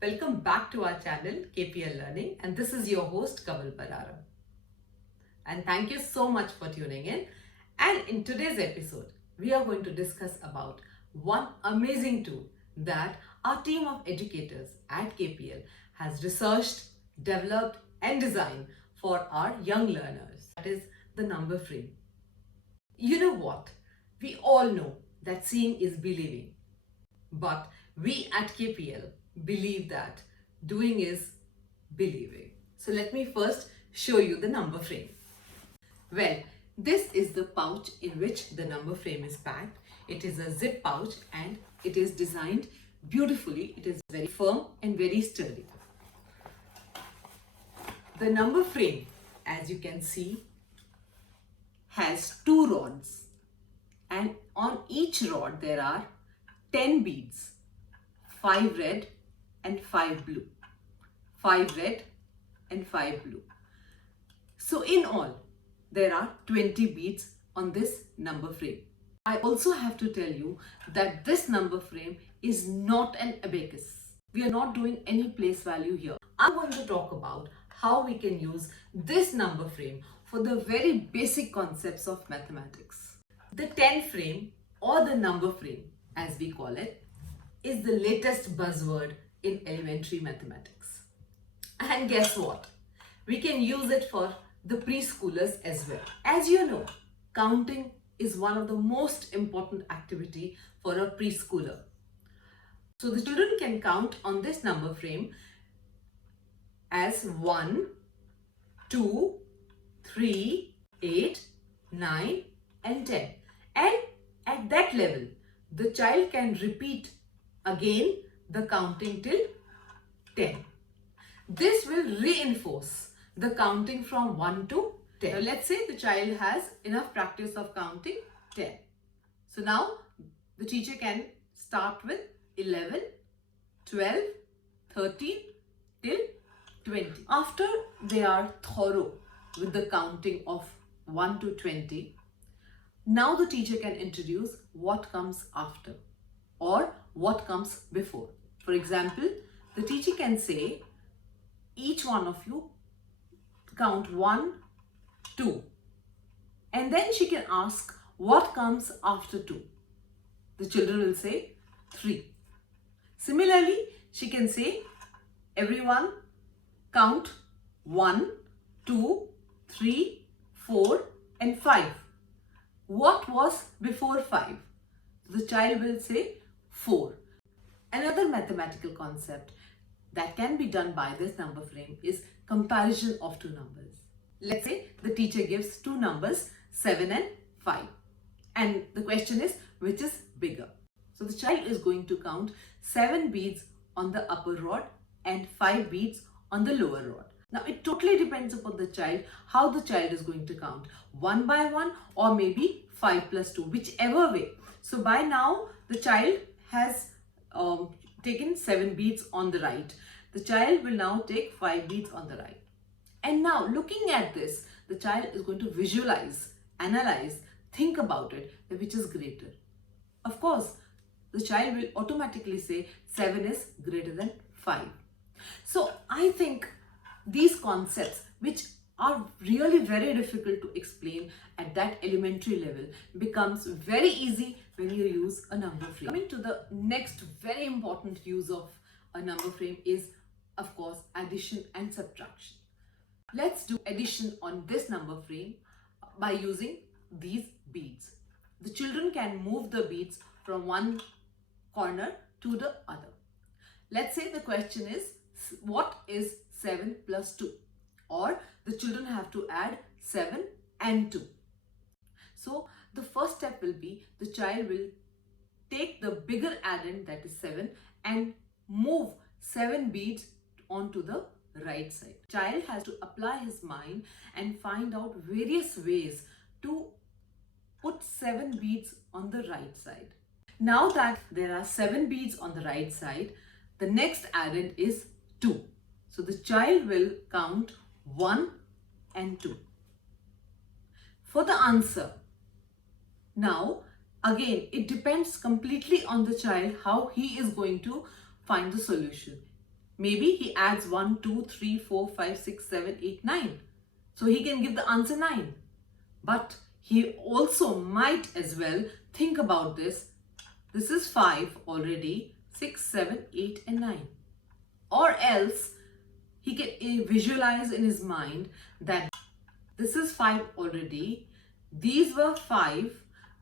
Welcome back to our channel KPL Learning, and this is your host Kamal Parara. And thank you so much for tuning in. And in today's episode, we are going to discuss about one amazing tool that our team of educators at KPL has researched, developed and designed for our young learners. That is the number frame. You know what? We all know that seeing is believing. But we at KPL believe that doing is believing. So let me first show you the number frame. Well, this is the pouch in which the number frame is packed. It is a zip pouch and it is designed beautifully. It is very firm and very sturdy. The number frame, as you can see, has two rods, and on each rod there are 10 beads, 5 red and 5 blue, 5 red and 5 blue. So in all, there are 20 beads on this number frame. I also have to tell you that this number frame is not an abacus. We are not doing any place value here. I'm going to talk about how we can use this number frame for the very basic concepts of mathematics. The 10 frame or the number frame, as we call it, is the latest buzzword in elementary mathematics. And guess what? We can use it for the preschoolers as well. As you know, counting is one of the most important activity for a preschooler. So the children can count on this number frame as 1, 2, 3, 8, 9 and 10. And at that level, the child can repeat again the counting till 10. This will reinforce the counting from 1 to 10. Now let's say the child has enough practice of counting 10. So now the teacher can start with 11, 12, 13 till 20. After they are thorough with the counting of 1 to 20, now the teacher can introduce what comes after or what comes before. For example, the teacher can say, each one of you count 1, 2. And then she can ask what comes after 2. The children will say 3. Similarly, she can say, everyone count 1, 2, 3, 4 and 5. What was before 5? The child will say 4. Another mathematical concept that can be done by this number frame is comparison of two numbers. Let's say the teacher gives two numbers 7 and 5. And the question is, which is bigger? So the child is going to count 7 beads on the upper rod and 5 beads on the lower rod. Now it totally depends upon the child, how the child is going to count, 1 by 1 or maybe 5 plus 2, whichever way. So by now the child has taken 7 beads on the right. The child will now take 5 beads on the right. And now looking at this, the child is going to visualize, analyze, think about it, which is greater. Of course, the child will automatically say 7 is greater than 5. So I think these concepts, which are really very difficult to explain at that elementary level, becomes very easy when you use a number frame. Coming to the next very important use of a number frame is, of course, addition and subtraction. Let's do addition on this number frame by using these beads. The children can move the beads from one corner to the other. Let's say the question is, what is 7 plus 2? Or the children have to add 7 and 2. So the first step will be, the child will take the bigger addend, that is 7, and move 7 beads onto the right side. Child has to apply his mind and find out various ways to put 7 beads on the right side. Now that there are 7 beads on the right side, the next addend is 2. So the child will count 1 and 2 for the answer. Now again, it depends completely on the child how he is going to find the solution. Maybe he adds 1, 2, 3, 4, 5, 6, 7, 8, 9. So he can give the answer 9. But he also might as well think about this. This is 5 already, 6, 7, 8 and 9. Or else he can visualize in his mind that this is 5 already, these were 5,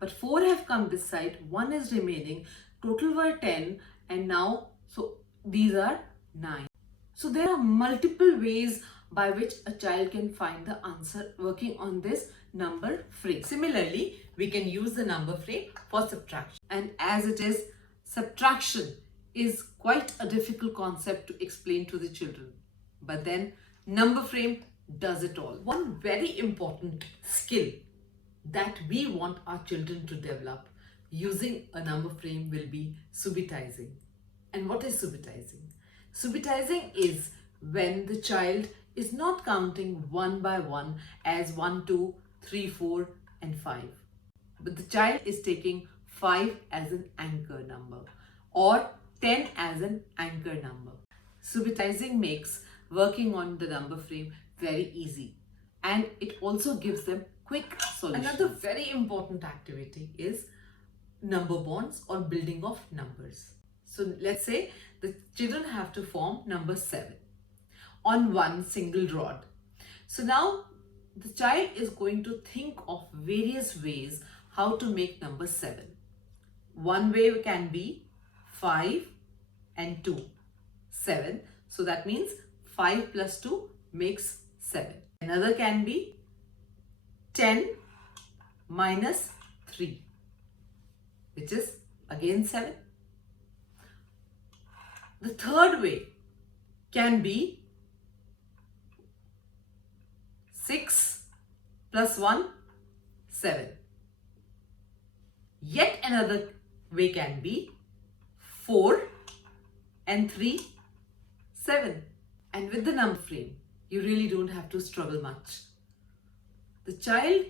but 4 have come this side, 1 is remaining, total were 10, and now, so these are 9. So there are multiple ways by which a child can find the answer working on this number frame. Similarly, we can use the number frame for subtraction. And as it is, subtraction is quite a difficult concept to explain to the children. But then number frame does it all. One very important skill that we want our children to develop using a number frame will be subitizing. And what is subitizing? Subitizing is when the child is not counting one by one as 1, 2, 3, 4 and 5. But the child is taking 5 as an anchor number or 10 as an anchor number. Subitizing makes working on the number frame very easy, and it also gives them quick solutions. Another very important activity is number bonds or building of numbers. So let's say the children have to form number 7 on one single rod. So now the child is going to think of various ways how to make number 7. One way can be 5 and 2, 7. So that means 5 plus 2 makes 7. Another can be 10 minus 3, which is again 7. The third way can be 6 plus 1, 7. Yet another way can be 4 and 3, 7. And with the number frame, you really don't have to struggle much. The child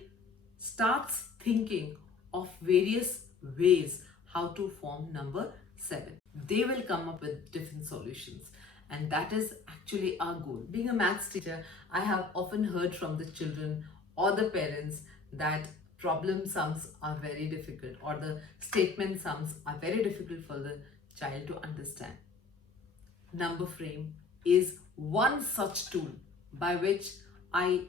starts thinking of various ways how to form number 7. They will come up with different solutions, and that is actually our goal. Being a maths teacher, I have often heard from the children or the parents that problem sums are very difficult, or the statement sums are very difficult for the child to understand. Number frame is one such tool by which I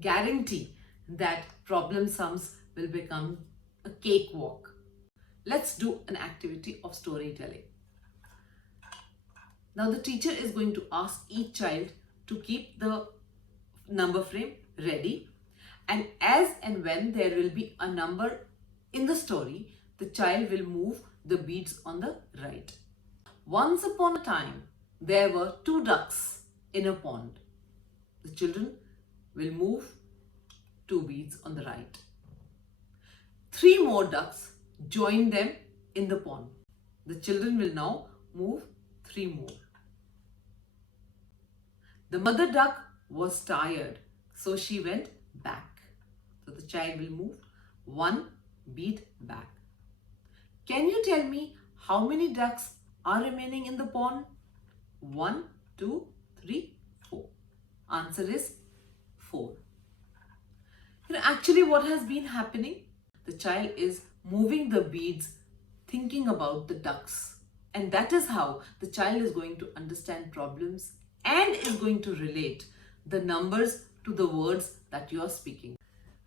guarantee that problem sums will become a cakewalk. Let's do an activity of storytelling. Now the teacher is going to ask each child to keep the number frame ready, and as and when there will be a number in the story, the child will move the beads on the right. Once upon a time, there were 2 ducks in a pond. The children will move 2 beads on the right. 3 more ducks join them in the pond. The children will now move 3 more. The mother duck was tired, so she went back. So the child will move 1 bead back. Can you tell me how many ducks are remaining in the pond? 1, 2, 3, 4. Answer is 4. Actually what has been happening? The child is moving the beads thinking about the ducks. And that is how the child is going to understand problems and is going to relate the numbers to the words that you are speaking.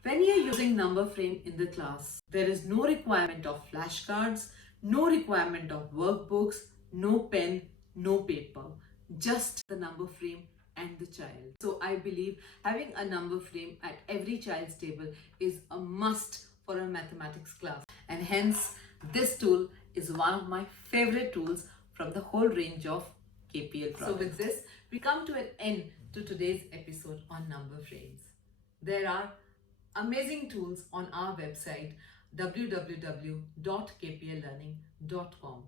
When you are using number frame in the class, there is no requirement of flashcards, no requirement of workbooks, no pen, no paper, just the number frame and the child. So I believe having a number frame at every child's table is a must for a mathematics class, and hence this tool is one of my favorite tools from the whole range of KPL products. So with this, we come to an end to today's episode on number frames. There are amazing tools on our website www.kpllearning.com.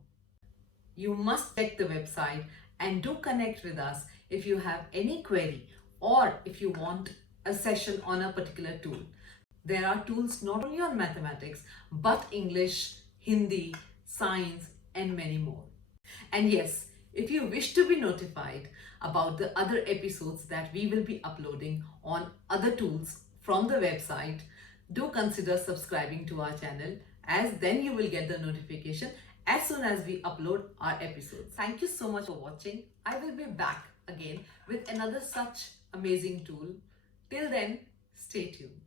You must check the website and do connect with us if you have any query or if you want a session on a particular tool. There are tools not only on mathematics but English, Hindi, science and many more. And yes, If you wish to be notified about the other episodes that we will be uploading on other tools from the website, do consider subscribing to our channel, as then you will get the notification as soon as we upload our episodes. Thank you so much for watching. I will be back again with another such amazing tool. Till then, stay tuned.